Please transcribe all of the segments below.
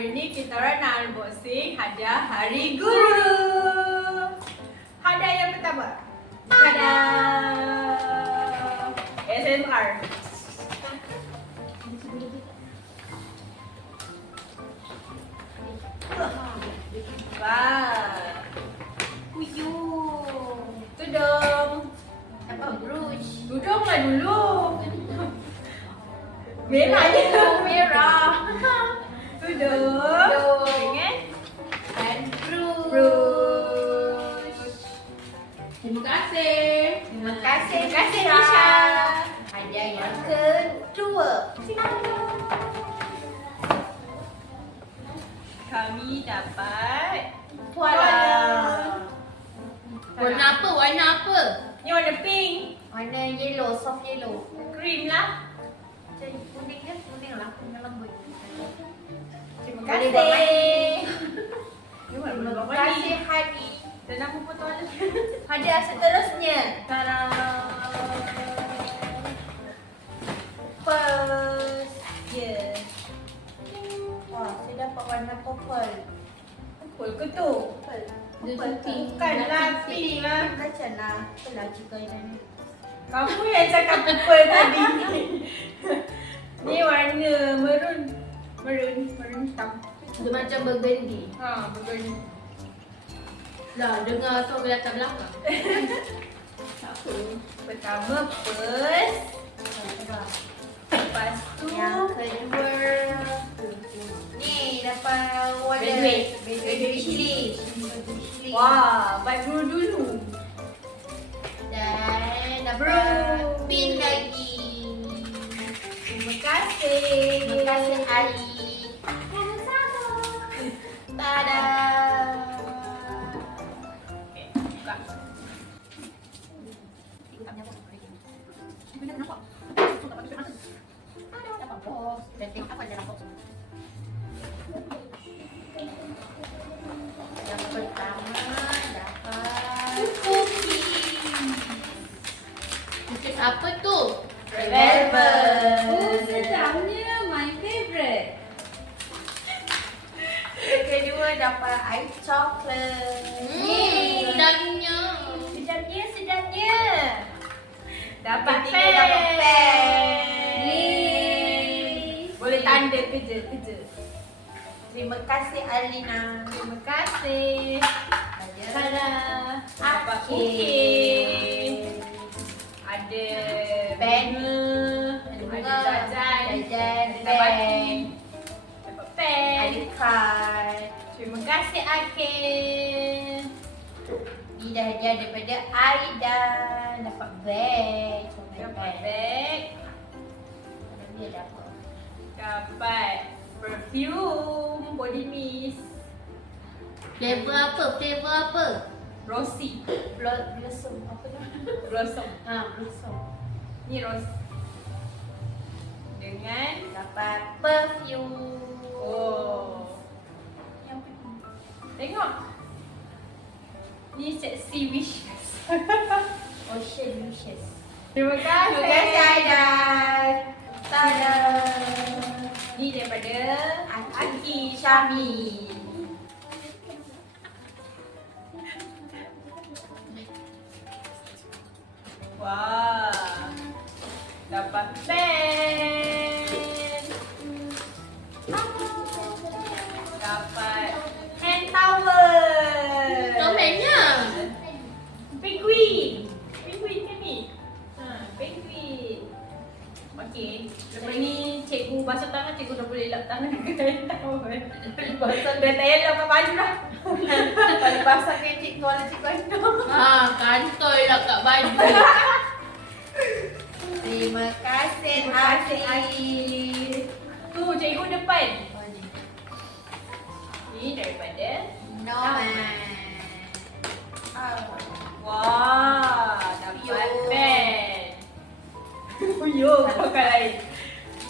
hari ni kita orang nak unboxing hadiah Hari Guru. Hadiah yang pertama. Tada! SMR. Wah. Uyuh. Tudung. Dapat brush. Tudung lah dulu. Merah je. Merah. Tudung. Dengan Dan brush. brush. Terima kasih. Terima kasih Nisha. Nisha. Hadiah yang kedua. Kami dapat Voila. Warna apa? Warna apa? Ni warna pink. Warna yellow, soft yellow. Cream lah. Jadi kuning kan? Kuning lah, kuning lembut. Terima Boleh kasih. buat mandi. Terima Terima kasih Hani. Dan nama foto lagi. Hadiah seterusnya. Tada. First. Yeah. Wah, saya dapat warna purple. Purple ke tu? Purple. Dia Purple. pink. Bukanlah pink lah. Macam lah. Apalah cerita ini. Kamu yang cakap purple tadi. Ni warna maroon. Maroon hitam. Dia macam burgundy. Ha, burgundy. Lah, dengar suara latar belakang. Tak apa. Pertama first. Lepas tu Yang kedua. Ni dapat warna Graduate. Graduate chili. wah, buat guru dulu. Dan dapat Brush. pink lagi. Terima kasih. Terima kasih Ali. Sama-sama. Tada. Okay, buka. Yang pertama dapat cookie. Cookies apa tu? Velvet. Oh, sedapnya. My favourite. Yang kedua dapat ice chocolate. Sedapnya. Sedapnya. Dapat Yang ketiga dapat pen. Yeay. Boleh tanda kerja. Terima kasih Alina. Terima kasih. Tada. Dapat Okay. cookie. Ada Pen. bunga, ada jajan, Jajan, ada batu. pen. Dapat pen. Ada card. Terima kasih Akil. Ini dah hadiah daripada Aida. Dapat beg. Dapat beg. Dia dapat. Dapat perfume body mist. Flavor apa? Flavor apa? Rosy. Blossom. Apa nama? Blossom. Blossom. Ni rose. Dengan Dapat perfume. oh. Yang pertama. Tengok. Ni sexy wishes. Ocean Wishes. Terima kasih. Terima kasih Aida. Tada. Ni daripada Aki Syami. Wah. Dapat pen. Dapat hand towel. Tomennya. Penguin. Penguin kan ni? Penguin. Okey. Lepas ni cikgu basuh tangan, cikgu dah boleh lap tangan dengan hand towel. Dah tak payah lap kat baju dah. Paling basah ke cikgu ada cikgu Aida. Kantoi lah kat baju. Terima kasih Terima kasih Aki. Aki. Tu cikgu depan. Oh, ni. Ni daripada Norman. wah, dapat Yo. pen. Yo, pakai lain.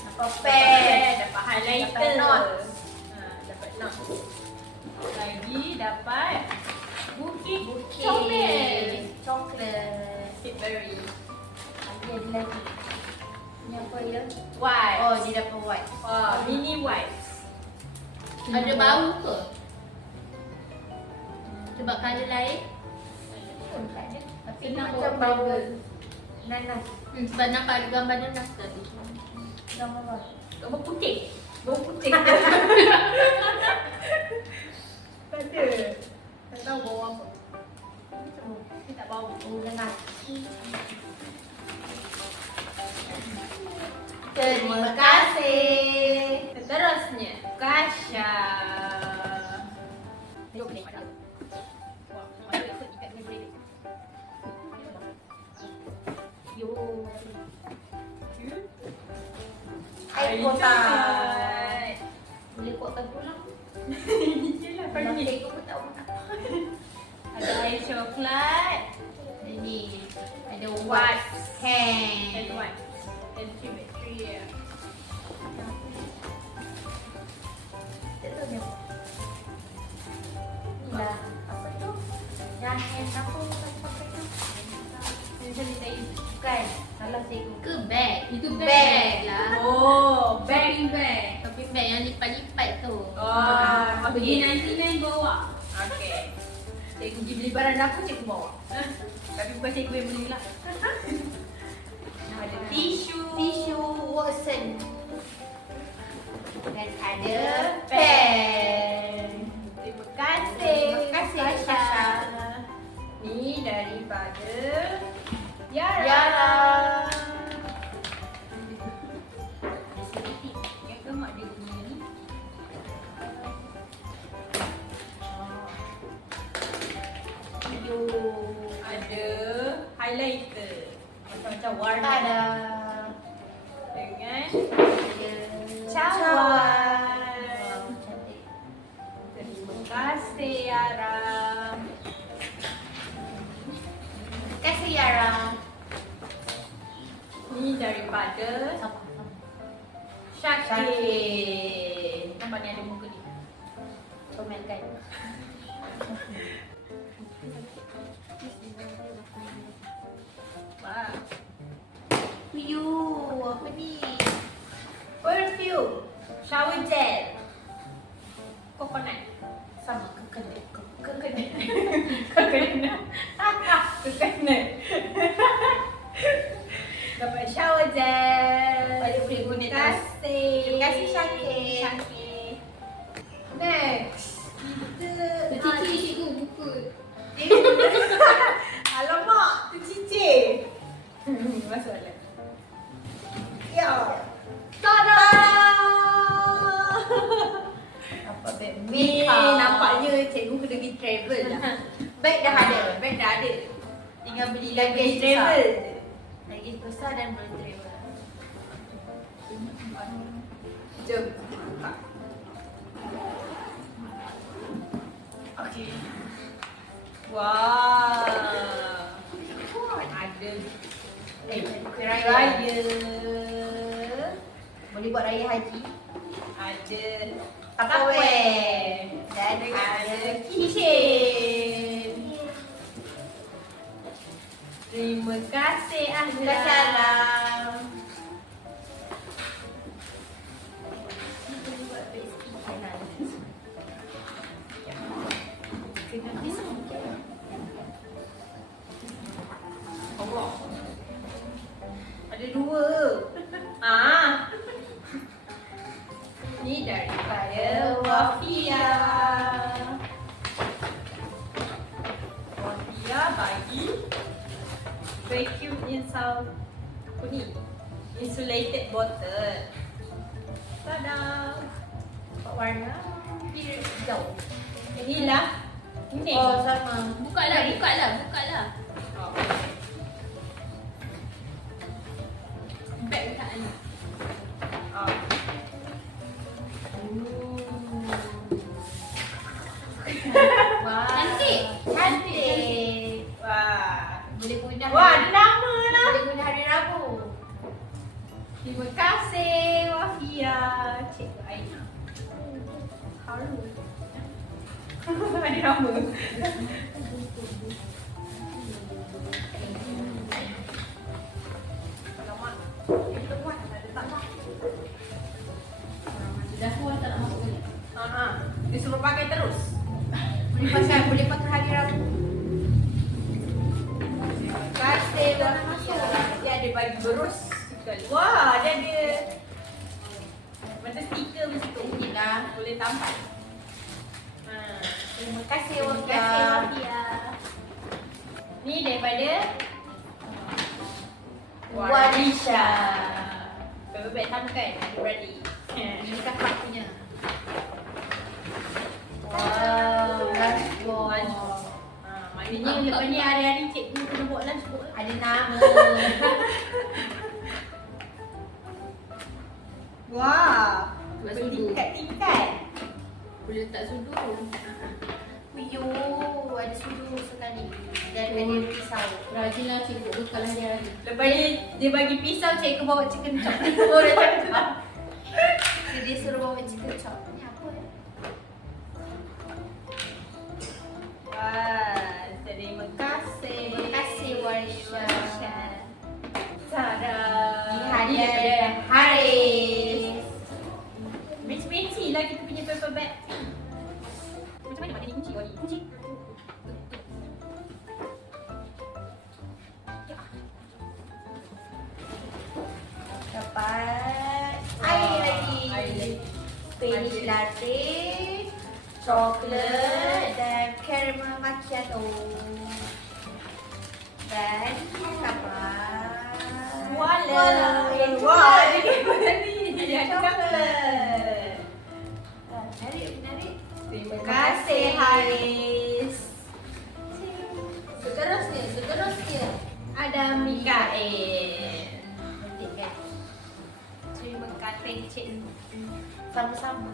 Dapat pen. Dapat highlighter. Dapat notes. Dapat notes. Lagi dapat bukit Bukit. comel. Coklat. Cadbury. Ada lagi. Ni apa ya? White. Oh, dia dapat white. Wah, mini wipes. Ada bau ke? Sebab colour lain? Pun tak ada. Tapi Senang macam buat bau flavour. nanas. Sebab nampak ada gambar nanas tadi. Gambar apa? Bau putih. Bau putih. Tak ada. Tak tahu bau apa. Dia tak bau. Oh, nanas. Terima kasih. Seterusnya, Kasha. Jom ni. Wah, mana ikut ikat ni boleh. Yo. Air kotak. Boleh kuatkan pulang. Yelah, Kalau pergi. cikgu pun tak makan. Ada air coklat. Ini ada Wax. wax And hand. what? Antibacterial. Tak tahu ni apa. Inilah. Apa tu? Yang hand apa pakai tu? Hand sanitizer. Bukan. Salah cikgu. Ke bag? Itu Bag. bag lah. Oh, Shopping bag. Shopping bag yang lipat-lipat tu. Oh, Pergi okay. 99 bawa. Okay. Cikgu pergi beli barang dapur, cikgu bawa. Tapi bukan cikgu yang belilah. Ada tisu. Tisu Watson. Dan ada pen. Terima kasih. Terima kasih, Kasha. Kasha. Ni daripada Yara. Yara. Yang ke mak dia punya ni? Yo. Ada highlighter. Macam-macam warna. Ada. Dengan Cawan. cawan. Cantik. Terima kasih Yara. Terima kasih Yara. Ni daripada Siapa? Syakir. Nampak ni ada muka dia. Komenkan. Wah. Yo, apa ni? Perfume. Shower gel. Coconut. Sama kekenit. Coconut. Coconut. Coconut. Dapat shower gel. Boleh guna Terima tu. kasih. Terima kasih, Syakir. Syakir. Next. Kita Cici cikgu buku. Alamak, tu cicir. Masuk dalam. Ya. Tada! Apa beg? Ni Makeup. nampaknya cikgu kena pergi travel lah. Beg dah ada. Beg dah ada. Tinggal beli Pergi lagi travel. Lagi besar dan boleh travel. Jom. Okey. Wah. Ada. Raya. Boleh buat raya haji. Ada Tupperware. dan ada keychain. Terima kasih Ahla. Salam. Allah. Ada dua. Ah. Ni daripada Wafia. Wafia bagi vacuum insulated apa ni? Insulated bottle. Tada. Nampak warna biru hijau. Inilah. Ini. Oh, sama. Bukalah, bukalah, bukalah. Oh. Bag kat ni. Oh. Wah. Cantik. Cantik. Wah. Boleh guna Wah, ada nama lah. boleh guna hari Rabu. Terima kasih Wafia. Cikgu Aina. Haru. Ada nama. Alamak. Itu kan ada tak tak. Dah puas tak nak masuk ni. Dia suruh pakai terus. Boleh pakai hari Rabu. Terima kasih dia ada bagi berus sekali. Wah, dia ada macam stiker macam tu. Inilah. Boleh tampak. Terima kasih Terima Wafia. kasih Wafia. Ni daripada Warisha. Bebek sama kan? Adik-beradik. Ini kakak punya. Wow, Lunch box. Maknanya lepas ni hari-hari cikgu kena buat lunch box lah. ada nama. Wah. Buat sudu. Tingkat-tingkat. Boleh letak sudu. Wiyo, ada sudu sekali. Dan ada pisau. Rajinlah cikgu bekal hari-hari. Lepas ni dia bagi pisau, cikgu bawa chicken chop. Oh, dah cakap. Jadi dia suruh bawa chicken chop. Ni apa Wah, terima kasih. Terima kasih Warisha. Tada. Ini hadiah daripada Haris. Fancy lah kita punya paper bag. Macam mana maknanya kunci Oli? Kunci. Dapat air lagi. Air lagi. Spanish latte, coklat dan caramel macchiato. Dan dapat Wala. Itu Wah, lah. dia kena ni. Dia ada coklat. Menarik. Terima Terima kasih kasih. Haris. Seterusnya. Ada Mikael. Cantik kan? Terima kasih Cik. Sama-sama.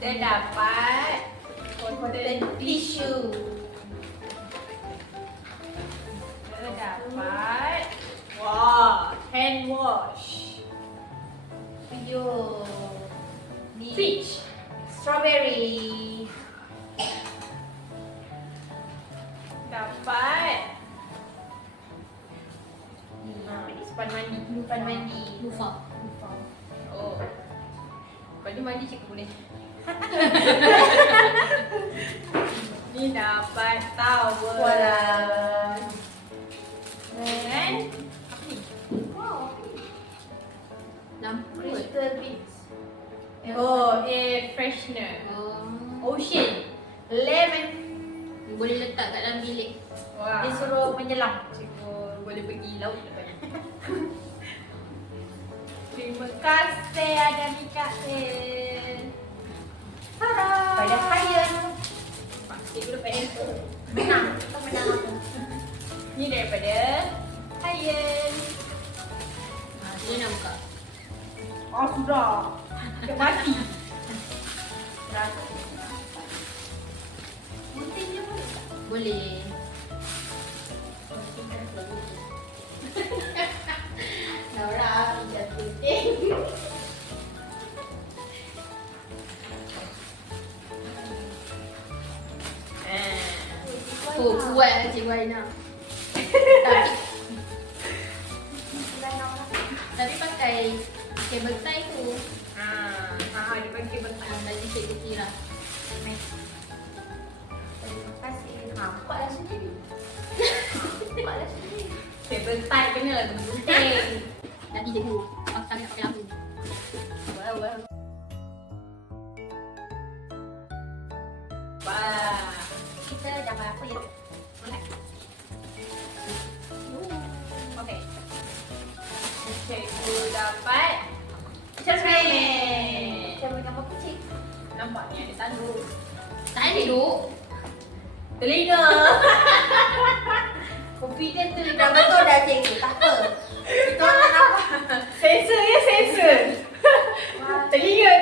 Kita dapat Cotton tissue. Kita dapat wah, hand wash. Video. Ni Peach. strawberry. Dapat Ni sepan mandi. lupan mandi. Lufa. Oh. Lepas ni mandi cikgu boleh. Ni dapat towel. Wala. Dan apa ni? Wow. Lampu. Crystal beads. Oh, air freshener. Oh. Ocean. Lemon. Boleh letak kat dalam bilik. Wah. Dia suruh menyelam. Cikgu boleh pergi laut lepas ni. Terima kasih ada Mikael. Tada. Pada saya. Cikgu dapat handphone. Menang. Kita menang apa? Ni daripada Hayen. Dia nak buka. Oh sudah. Dah mati. Rasa. Gunting je boleh tak? Boleh. Laura, pijat gunting. Oh, kuat lah Cikgu Aina. Tapi tapi pakai kabel tie tu. Dia bagi bentar. Bagi Cikgu Kira. Terima kasih. Nampaklah sendiri. Nampaklah sendiri. Table tie kena lah gunting. Nanti Cikgu paksa nak pakai lampu. Wah. Wah. Kita dapat apa ya? Okay. Cikgu dapat cermin. Saya beri gambar kucing. Nampak ni ada tanduk. Tak ada duk. Telinga. Confident tu dah betul dah cikgu. Tak apa. Kita nak nampak. Sensor ya, sensor. Wah. Telinga.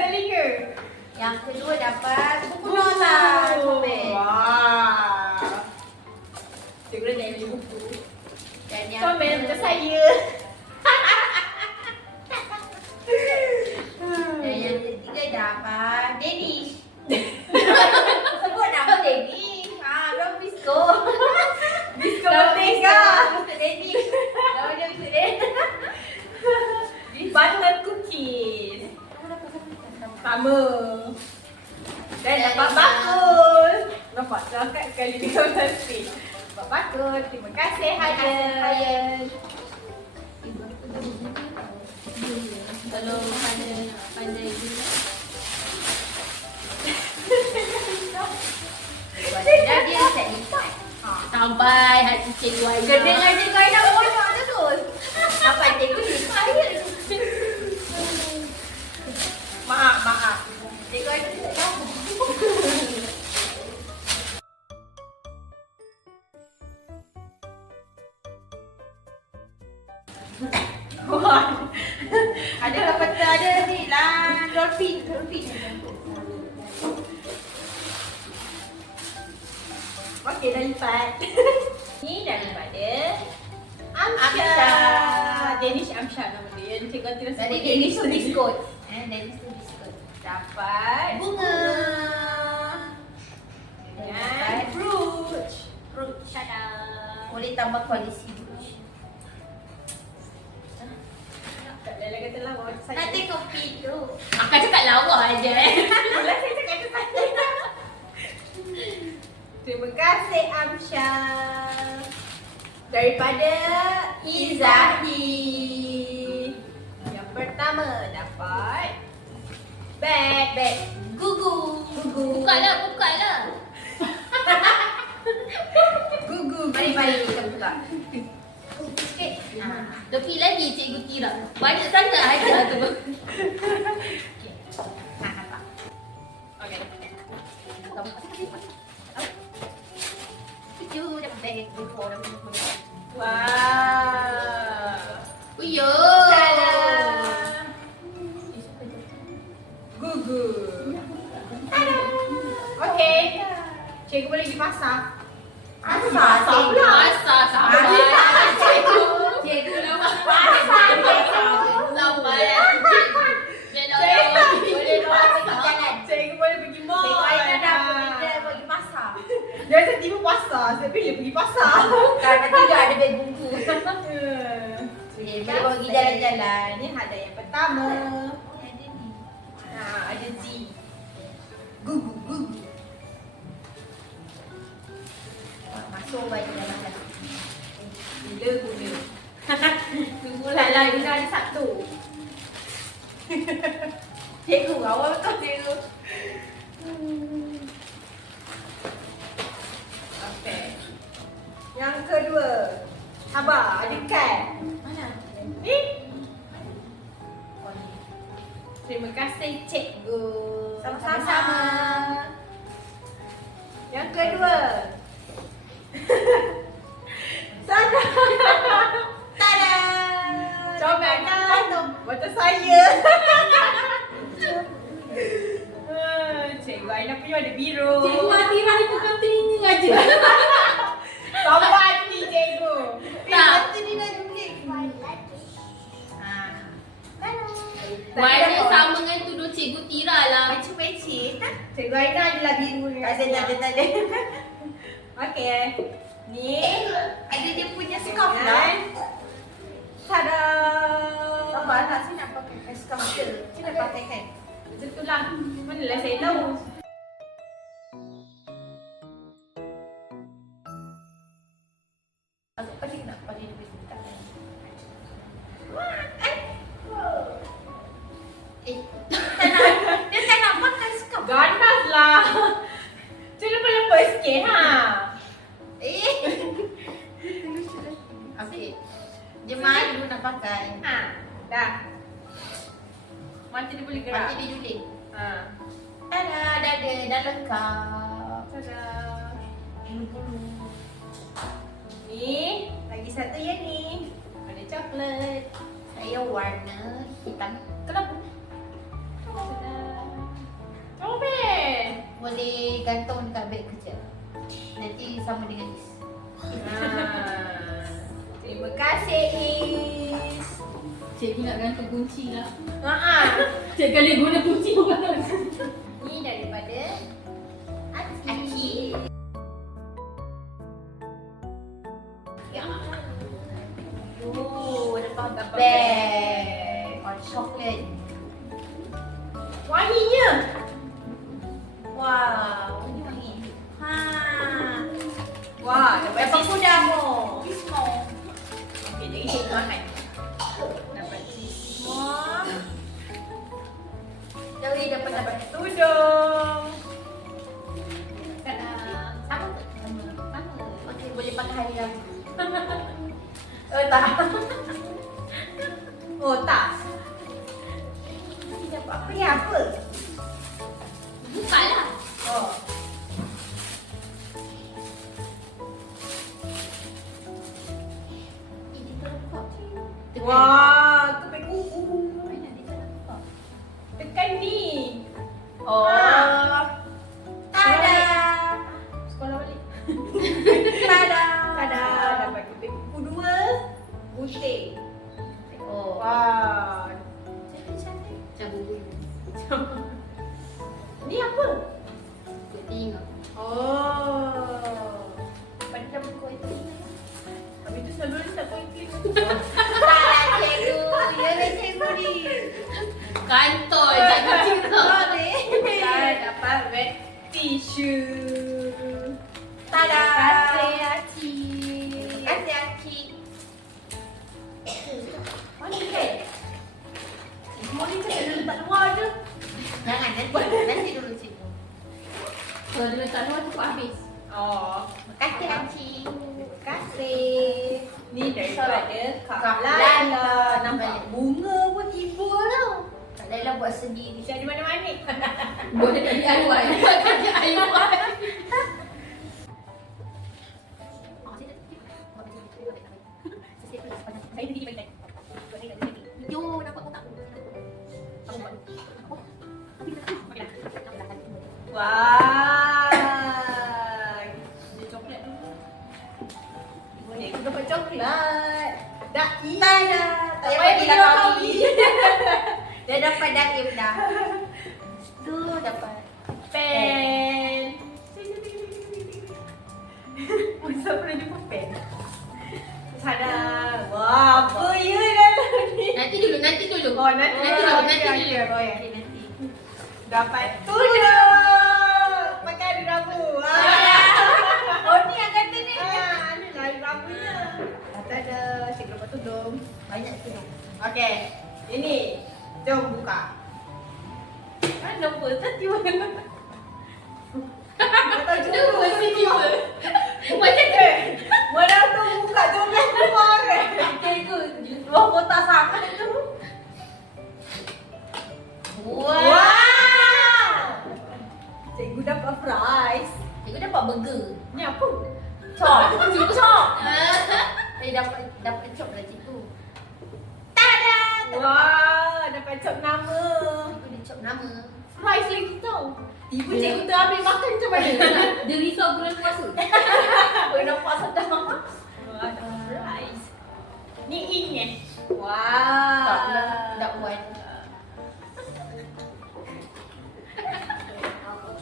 Yang kedua dapat buku nota. Comel. Wah. Cikgu dah jadi buku. Dan yang Comel untuk saya. Dan yang ketiga dapat Danish. Sebut nama Danish. Belum Bisco. Disco Nama Merdeka. Mr. Danish. Nama dia Mr. Danish. Butter cookie. pertama. Dan dapat bakul. Nampak cakap sekali dia mesti. Dapat bakul. Terima kasih Hayan. Kalau pandai gula. Dah dia set lipat. Sampai hati cikgu Aina. Dia dengan cikgu Aina banyak terus. Apa cikgu lipat je. Maaf. Cikgu Aina tidak tahu. Wah. Ada peta ada ni lah. Dolphin. Okey, dah lipat. Ni daripada Amsha. Amsha. Danish Amsha nama dia. Yang cikgu Atina sebut Dari Danish to Discord. Danish to Discord. dapat Bunga. dan fruit. Tada. Boleh tambah koalisi. Lala kata lawa. Nak tengok video. Akan cakap lawa je. Mula saya cakap tu saya. Terima kasih Amsha. Daripada Izahi. Yang pertama dapat bag. Gugu. Buka lah. Gugu. Mari kita buka. Sikit. Tepi lagi cikgu Tira. Banyak sangat hadiah tu. Nampak. Okey. Itu dah bag before dah buka. Wow. Uyo. Tada. Gugu. Tada. Okey. Cikgu boleh pergi pasar. Masak pula. Masak sampai. Cikgu lama. Sampai cikgu. Boleh jalan. Cikgu boleh pergi mall. Cikgu Aina dah pergi pasar. Dia saya tiba pasar. Saya pilih pergi pasar. Kerana tidak ada beg bungku. Boleh pergi jalan-jalan. Ini hadiah yang pertama. Ada Z. Gugu. Masuk baju dalam dah. Gila guna. Tunggu lah guna hari Sabtu. Cikgu, awal betul cikgu. Okey. Yang kedua. Sabar, ada kad. Mana? Ni. Terima kasih cikgu. Sama-sama. Yang kedua. Tada. Tada. Comelnya macam saya. Cikgu Aina punya ada biru. Cikgu Atira ni bukan telinga aja. Sama hati cikgu. Tak. Nanti dia dah julik. Warna sama dengan tuduh cikgu Tira lah. Macam-macam. Cikgu Aina adalah biru ni. Tak ada. Okey. Ni Ada dia punya scarf lah. Tada. Sabar nak saya nak pakai scarf je. Saya nak pakai kan. Betul lah. Manalah saya tahu. Aku pasti nak pakai dia punya scarf. Dia tak nak pakai scarf. Ganas lah. Cuma lepas sikit ha. Okey. Dia malu nak pakai. Ha. Dah. Mati dia boleh gerak. Nanti dia julik. Ha. Tada, dah ada, dah lengkap. Tada. Bulu-bulu. Ni lagi satu ya ni. Ada coklat. Saya warna hitam kelabu. Tada. Comel. Boleh gantung dekat beg kerja. Nanti sama dengan Is. Terima kasih Is. Cikgu nak gantung kunci lah. Cik Kali guna kunci orang. Ni daripada Aki. Dapat beg. On chocolate. Wanginya. dapat tudung. Sama ke? Sama. Okey, boleh pakai hari Rabu. Tak. Oh, tas. Ni dapat apa ni apa? Buka lah. Oh. Ini terbuka. Wah, kepek kuku. Tekan ni. Oh. Tada. Sekolah balik. Tada. Tada. Dapat kepek kuku 2. Putih. Oh. Wah. Cantik. Macam bubu. Ni apa? Kita tengok. Oh. Pada buku itu. Habis tu selalu letak kau English. Salah cikgu. Ya lah cikgu ni. Kantoi. Cikgu cinta ni. Saya dapat wet tissue. Tada. Terima kasih, Aci. Terima kasih Aci. Mana kan? Semua ni kan ada letak luar je. Jangan nanti dulu cikgu. Kalau dia letak luar tu habis. Oh, Terima kasih Aci. terima kasih. Ni daripada Kak Kak Laila. Laila. Nampak bunga pun tiba tau. Kak Laila buat sendiri. Bisa di mana-mana. Boleh dari DIY. Kerja DIY. Saya pergi bagi tadi. Yo, nampak kotak. Wah. Dia coklat dulu. Boleh aku dapat coklat. Dah Tada. Tak Saya payah pergi bilang dah kau. kami. Dia dapat daim dah. Tu dapat. Pen. Masa pernah jumpa pen? Tada. Wah, apa ya dalam ni? Nanti dulu. Oh, nanti Nanti dulu. dulu. Okey nanti. Dapat tudung. Pakai hari Rabu. Oh ni yang kata ni. Ni lah hari Rabunya. Tada. Cikgu dapat tudung. Banyak tu. Okey. Ini. Jom buka. Mana apa? Tiba-tiba. Tak tahu Itu juga. mesti tiba. Macam tu. Mana tu buka coklat keluar kan? Cikgu, luar kotak sama tu. Wow! Cikgu dapat prize. Cikgu dapat burger. Ni apa? Cok. Cikgu cok. Saya dapat cok lah cikgu. Wah, dapat cok nama. Cikgu dia cok nama. Prize lagi tau. Tiba cikgu terhabis makan macam mana? Dia risau bulan puasa. Oh nampak sedap. Wah, dapat prize. Ni ink eh? Tak Wah. tak buat.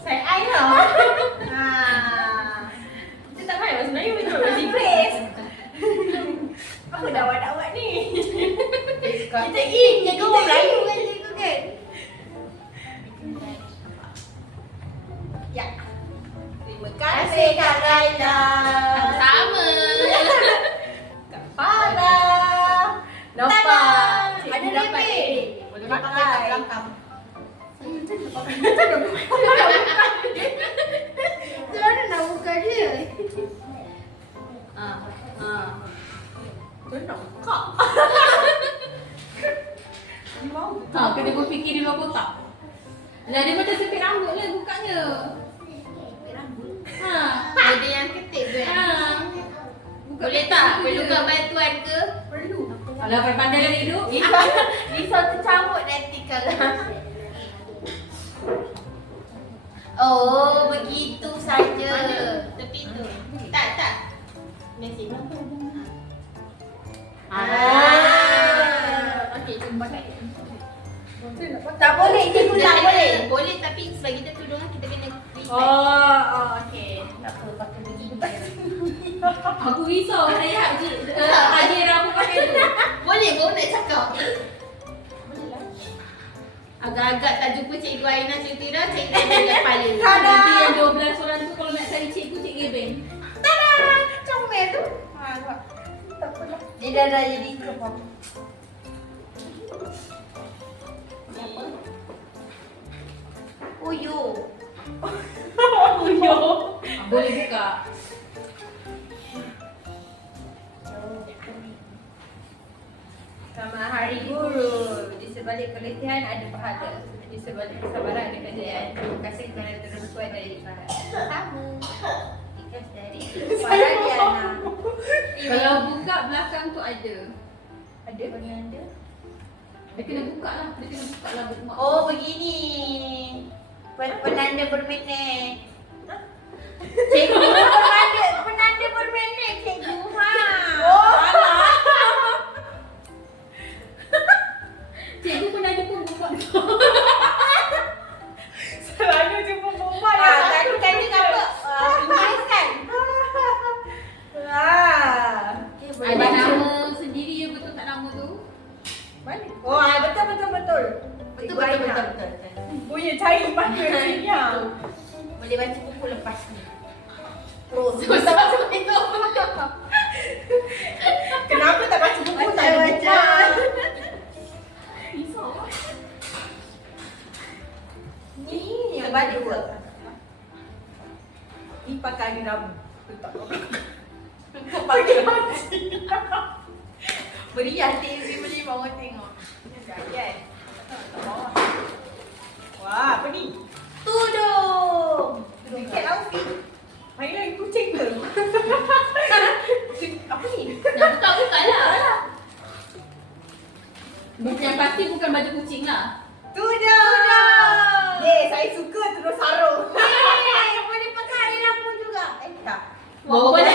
Saya I tau. Kita tak payah sebenarnya betul di place. Apa dawat-dawat ni? Kita ink je Cikgu kita Melayu ink. kan cikgu kan? Ya. Terima kasih Kak Laila. Sama. Kak Farah. Nampak? Tada. Cikgu Ada dapat lebih. A. Boleh Pakai kat pakai. belakang. Macam mana nak buka dia? Ah. Macam nak buka? Dia mau buka. Tak, kena berfikir di luar kotak. Lah dia macam sepit rambut lah bukanya. Ha. Ada yang ketik tu Ha. Boleh tak? Perlukan bantuan ke? Perlu. Kalau pandai dari hidup. Risau tercamuk nanti kalau. Oh, begitu saja. Mana? Tepi tu. Tak. Mesej. Okey, jom pakai. Tak boleh, cikgu tak Dia boleh. kena- Boleh tapi sebab kita tudung kita kena reset. Oh, okey. Tak apa, pakai begitu. Aku risau saya haji aku pakai tu. Boleh pun nak cakap. Agak-agak tak jumpa Cikgu Aina, Cikgu Tira, Cikgu Aina yang kepala. Tada! Nanti yang 12 orang tu kalau nak cari cikgu, Cikgu Gebeng. Tada! Comel tu. Nampak? Tak apalah. Dia dah jadi kepala. Uyo. Uyo. Boleh buka. Selamat Hari Guru. Di sebalik keletihan ada pahala. Di sebalik kesabaran ada kejayaan. Terima kasih kerana terus kuat dari Farah. Sama. Ikhlas dari Farah Diana. Kalau buka belakang tu ada. Ada? Mana ada? Dia kena buka lah. Dia kena buka lah bookmark. Oh, begini. Penanda berminit. Cikgu penanda berminit, cikgu. Ha. Oh. Cikgu pun ada pun bookmark tu. Selalu jumpa bomba Tadi tadi apa? Inggeris kan? Okay, boleh Ada baca. nama sendiri je betul tak nama tu? Mana? Oh, betul. Betul. Punya cari mana sini ya. Boleh baca buku lepas ni. Terus. Sama-sama itu. Kenapa tak baca buku? Tak ada Baca. Risau. Ni yang Terbalik kedua. ke? Ni pakai hari Rabu. Letak Kau pakai Meriah TV beli bawa tengok. kan? Wah, apa ni? Tudung. Dekat outfit. Mainan kucing ke? Apa ni? Nak buka-buka lah. Yang pasti bukan baju kucing lah. Tudung. Saya suka terus sarung. Boleh pakai hari Rabu juga. Tak. Bawa balik.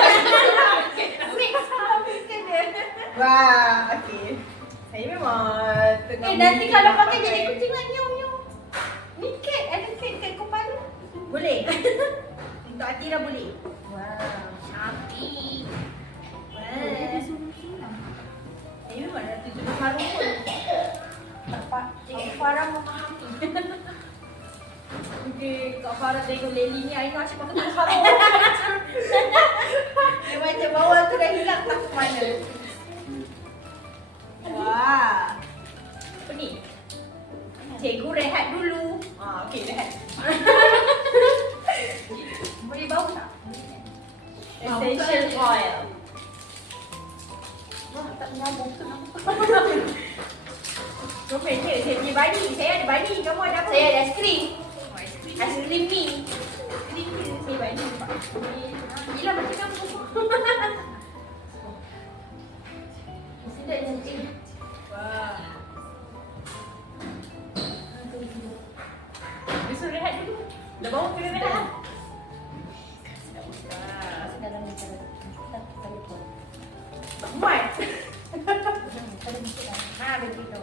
Mix kena. Wah, okey. Saya memang tengah Nanti bunyi kalau nak pakai jadi kucing nak nyaw-nyaw. Ni cat, ada cat kat kepala. Boleh. Untuk Atira boleh. Wow, cantik. Saya memang dah tujuh sarung pun. Nampak Cikgu Farah memahami. Okey, Kak Farah tengok Lely ni, Aina asyik pakai tujuh sarung. Dia macam bawah tu dah hilang tak ke mana. Wah. Apa ni? Cikgu rehat dulu. Okey, rehat. Boleh bau tak? Essential oil. Wah, tak nyambung tu. Kau pendek, saya punya bani. Saya ada bani. Kamu ada apa? Saya ada aiskrim. Aiskrim. Aiskrim ni. Aiskrim ni. Saya bani. Yelah macam kamu. Sedap cantik. Wah. Dia suruh rehat dulu. Dah bawa kena rehat. Sekarang ni cara telefon. Muat. Begitu.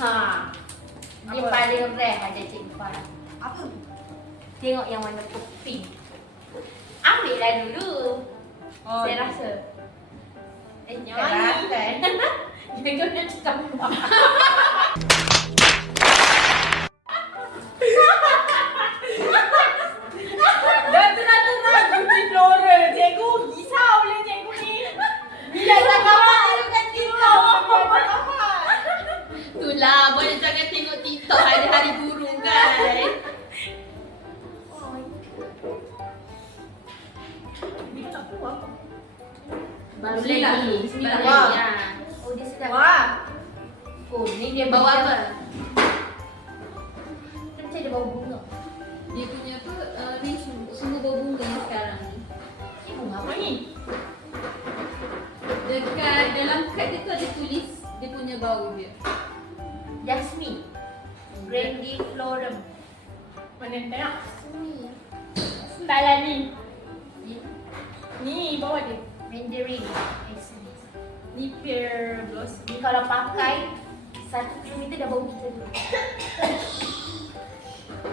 Ha. Dia paling rare ada Cikgu Farah. Apa? Tengok yang warna pink. Ambil lah dulu. Oh, Saya rasa. Yang Kan mana? kan? Dia kena cakap Dah tenang-tenang Gucci floral. Cikgu risau boleh cikgu ni. Bila tak kawan dia kan TikTok. Itulah, boleh jangan tengok TikTok hari-hari guru kan. Dia tak keluar. Baru Bismillah. lagi. Bismillah. Baru lagi, ya. Oh dia sedap. Wah. Oh ni dia Bawa macam- apa? Dia macam dia bau bunga. Dia punya apa, ni semua bau bunga ni sekarang ni. Ni bunga Apa apa? ni? Dekat dalam kad dia tu ada tulis dia punya bau dia. Jasmine. Grandiflorum. Mana tengok? Ni. Taklah ni. Ni. Ni bawah dia. Mandarin essence. Ni pear blossom. Ni kalau pakai 1 km dah bau kita tu.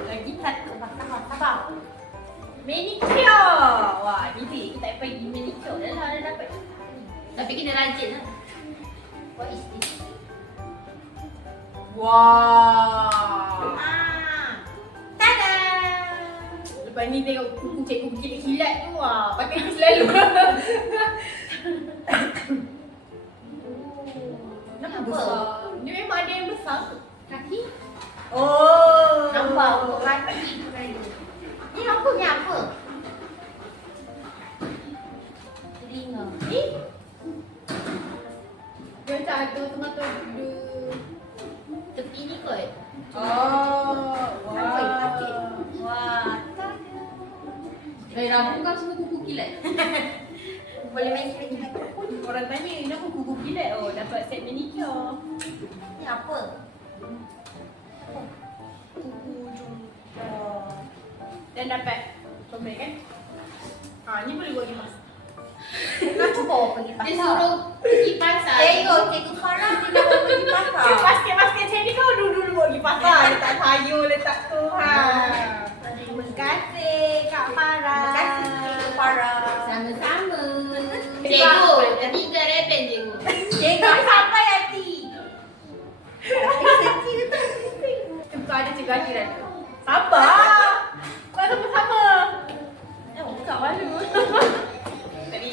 Lagi Satu sabar. manicure. Wah, ni dia kita tak pergi manicure dah lah dah dapat. Tapi kena rajin lah. What is this? Wah. Tada! Lepas ni tengok kuku cikgu kilat-kilat tu. Wah, pakai ni selalu. Kenapa besar? Ni memang ada yang besar. Kaki? Oh. Nampak untuk hati tu tadi. Ni apa ni apa? Telinga. Ni. Dia macam ada tengah-tengah dia. Tepi ni kot. Oh. Sampai sakit. Wah. Rambut kau semua kuku kilat. Boleh main kilat-kilat pun. Orang tanya, kenapa kuku kilat? Oh, dapat set manicure. Ni apa? Kuku jumpa. Dan dapat comel kan? Ni boleh buat gimas. Kau cuba pergi pasar. Dia suruh pergi pasar. Cikgu Farah dia nak pergi pasar. Basket-basket macam ni kau dulu-dulu buat pergi pasar. Letak sayur, letak tu. Terima kasih Kak Farah. Terima kasih Cikgu Farah. Sama-sama. Cikgu, dah tinggal reben cikgu. Cikgu sampai hati. Sedih tu. Kau ada cikgu akhirat. Sabar. Kau sama-sama. Buka malu. Tadi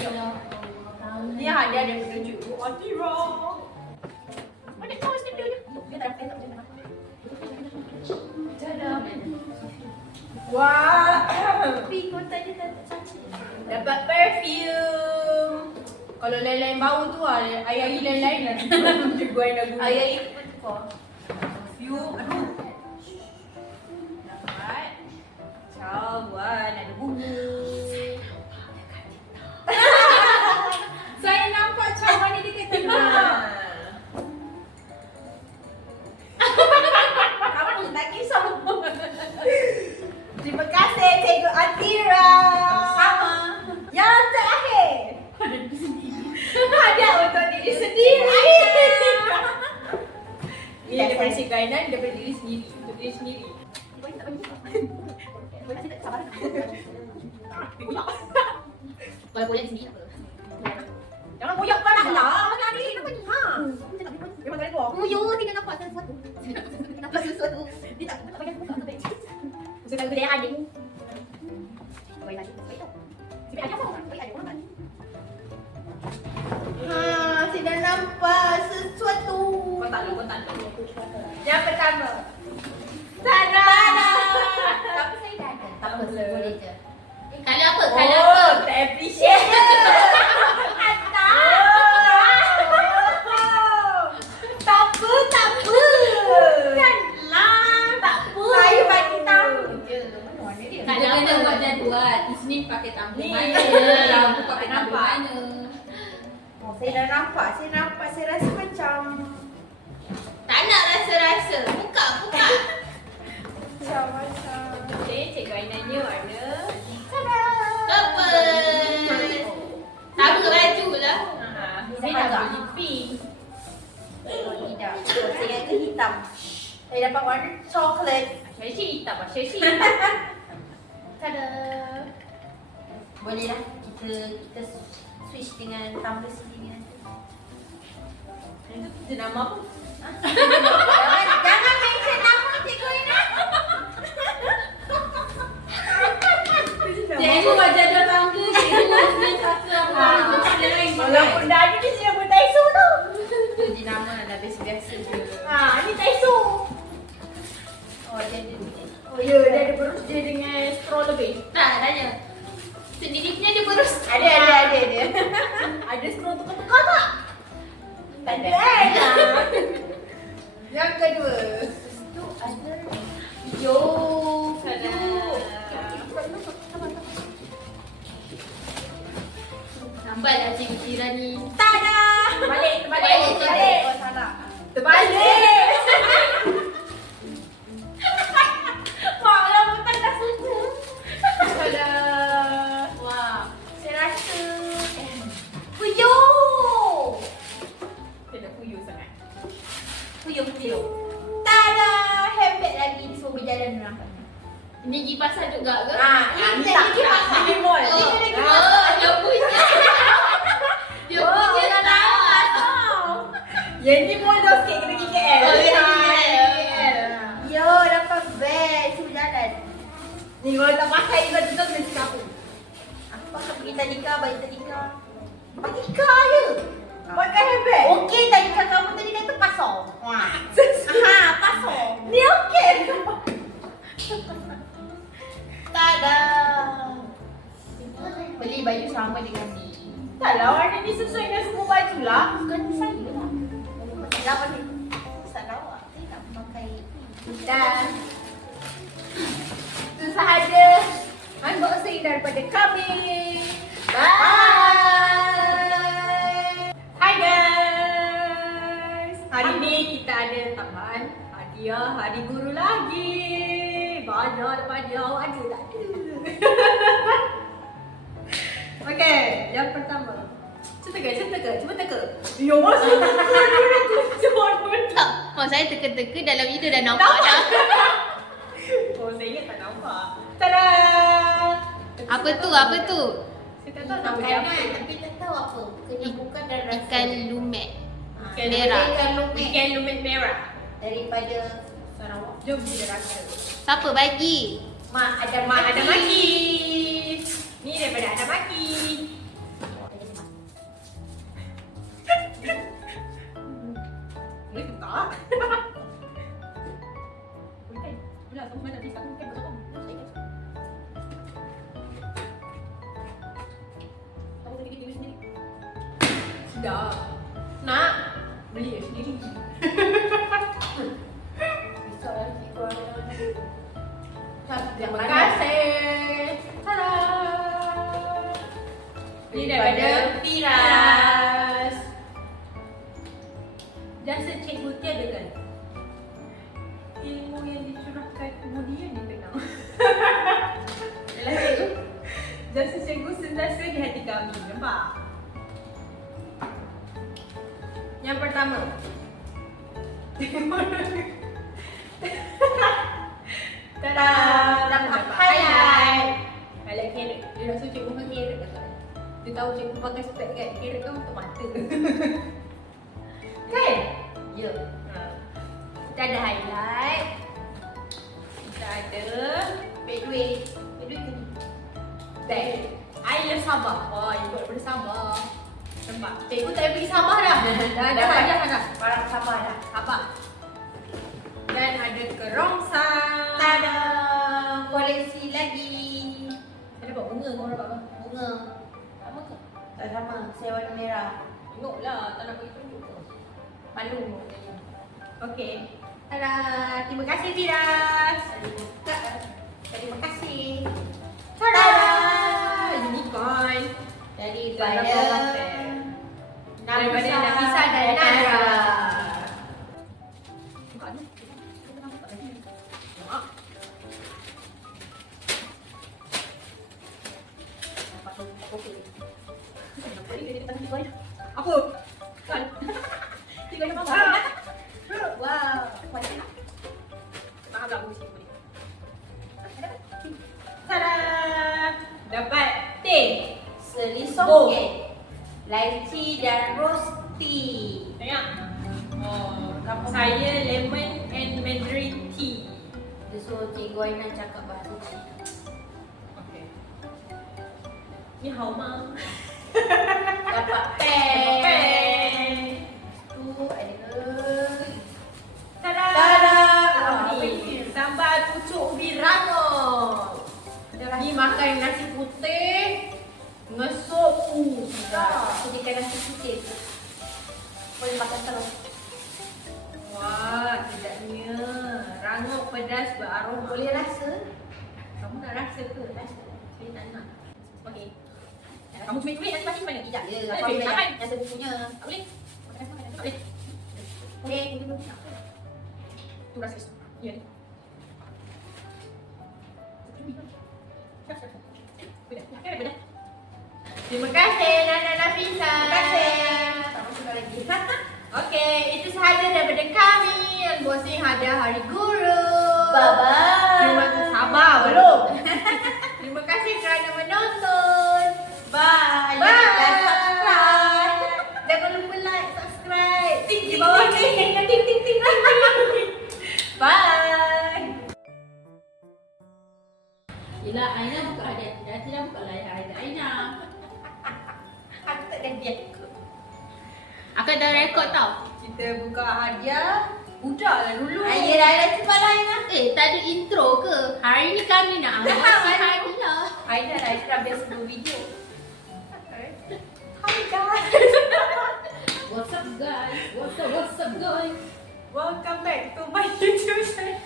ni hadiah daripada cikgu Atira. Mana kau snap dia? Dia tak dapat macam mana. Tada. Wah. Tapi kau tadi tak cantik. Dapat perfume. Kalau lain-lain bau tu air-air lain-lain lah. Cikgu Aina guna. Ayah ikut kau. Perfume. Aduh. Dapat. Cawan. Ada bunga. Saya nampak cawan ni dekat tengah. Apa tak kisah. Terima kasih Cikgu Atira. Sama. Yang terakhir. Hadiah untuk diri sendiri. Ini daripada Cikgu Aina, daripada diri sendiri. Untuk diri sendiri. Kalau boleh di sini tak apa. Jangan boyak kau nak lah. Mana ni? Apa ni? Ha. Memang kena buang. Muyuh, tidak nampak sesuatu. Tidak nampak sesuatu. Dia tak pakai buka tu. Saya tahu dia adik. Baik lagi. Baik tau. Sini adik apa? Baik ada orang kan. Saya dah nampak sesuatu. Kau tak lu. Yang pertama. Tada! Tapi saya dah ada. Tak apa, boleh. boleh je. Kalau apa? Kalau Oh, apa? tak appreciate. Tak apa. Kanlah. Tak apa. Saya bagi tahu. Mana dia? Tak Kita ada kena apa. buat jadual. Isnin pakai tampil Ni. mana? Rabu pakai tampil Nampak. mana? Saya dah nampak. Saya rasa macam Tak nak rasa-rasa. Buka. macam Okay, Cikgu Ainanya warna. Apa? Sama baju lah. Saya dah beli pink. tidak. Saya ingat ke hitam. Saya dapat warna coklat. Saya cik hitam lah. Saya cik. Tada. Boleh lah kita switch dengan tumbler sendiri nanti. Itu nama apa? Jangan mention nama Cikgu Aina. Cikgu wajah dua tangga. Cikgu Isnin satu apa ada lain. Walaupun dah ada, dia sudah pun Taiso tu. Jadi nama dah biasa je. Ni Taiso. Oh dia ada. Oh ya, dia ada berus dia dengan straw lebih. Tak, tanya. Sendiri punya dia berus. Ada. Ada straw tukar-tukar tak? Tak ada. Yang kedua. Tu ada. Yo. Nampaklah Cikgu Tira ni. Tada. Terbalik. Oh salah. Terbalik. Mak lah bukan dah suka. Tada. Wah. Saya rasa puyuh. Saya dah puyuh sangat. Puyuh. Tada. Handbag lagi di semua berjalan nampaknya. Ini pergi pasar juga ke? Ini lagi pasal. Ini mall. Ini lagi Oh, pasal. dia punya. Dia punya dah tak. Yang ni mall dah sikit kita pergi KL. Oh, dia pergi KL. Yo, dapat beg semua jalan. Ni kalau tak pakai kau tutup mesti aku. Apa nak pergi tadika, bagi tadika. Tadika je. Pakai handbag. Okey, tadika kamu tadi kata pasar. Wah. Pasar. Ni okey Lawan ni. Sarawak. Saya nak pakai. Dan itu sahaja unboxing daripada kami. Bye. Hai guys. Hari ni kita ada tambahan hadiah hari guru lagi. Banyak daripada awak ada tak ada. Okey, yang pertama. Cuba teka. Ya, masuk Tak, mak saya teka-teka dalam video dah nampak dah. Oh, saya ingat tak nampak. Tada! Apa tu? Saya tak tahu nama dia apa. Makanan tapi tak tahu apa. Kena bukan dan rasa. Ikan lumet. Ikan merah. Ikan lumet merah. Daripada Sarawak. Jom kita rasa. Siapa bagi? Mak ada Maki. Ni daripada Ada Maki. Boleh tak? Boleh kan? Bila kamu mana bisa kan betul kan? Kamu tadi kita sendiri. Sudah. Nak beli sendiri. Bisa lah cikgu. Terima kasih. Tada. Ini daripada Firas. Jasa cikgu tiada kan? Ilmu yang dicurahkan kemudian dikenang. Yalah cikgu. Jasa cikgu sentiasa di hati kami. Nampak? Yang pertama. Tada! Dapat highlight. Highlight carrot. Dia rasa cikgu pakai carrot kan? Dia tahu cikgu pakai spek kan? Carrot kan untuk mata. Kan? Ya. Kita ada highlight. Kita ada Bedway ke? bag. I love Sabah. Wah, ikut daripada Sabah. Nampak? Cikgu tak payah pergi Sabah dah. Dah ada hadiah dah. Barang Sabah dah. Sabah. Dan ada kerongsang. Tada. Koleksi lagi. Ada buat bunga kau dapat apa? Bunga. Sama ke? Tak sama. Saya warna merah. Tengoklah, tak nak bagi tunjuk ke? Malu. Okey. Tada. Terima kasih Firas. Terima kasih. Tada. Unicorn. Daripada Daripada Nafisa dan Nadra. Apa? Kan? Tiga nama apa? Wow. Maaf lah, aku mesti boleh. Tada! Dapat teh. selisong Bowl. kek. Lychee dan rosti. Tengok. Oh, saya lemon and mandarin tea. Dia suruh Cikgu Aina cakap bahasa Cina. Okay. Ni hao ma. Dapat pen. Pen. Tu ada. Tada! Tada! Apa ni? Sambal pucuk ubi rangon. Ni makan nasi putih dengan sup. Sediakan nasi putih. Boleh makan telur. Wah, sedapnya. Rangup pedas beraroma. Boleh rasa? Kamu nak rasa ke? Rasa. Saya tak nak. Okey. Kamu cuit-cuit nanti pasti mana? Tidak. Ya, Tak apa boleh. Makan. yang ada bukunya. Tak boleh. Tak boleh. Okey. Tu rasa. Ya. Terima kasih Nana Nafisa. Terima kasih. Tak masuk lagi. Okey, itu sahaja daripada kami unboxing hadiah Hari Guru. Bye-bye. Terima kasih. Sabar belum. Terima kasih kerana menonton. Bye. Bye. Like dan subscribe. Jangan lupa like, subscribe. Ting di bawah ni. Ting ting ting. Bye. Yelah, Aina buka hadiah. Tidak buka hadiah Aina. Aku tak ada biar. Aku dah rekod tau. Kita buka hadiah. Udahlah dulu. Yelah, cepat lah Aina. Tak ada intro ke? Hari ni kami nak unboxing hadiah. Aina dah biasa buat video. Hai guys. What's up guys? What's up guys? Welcome back to my YouTube channel.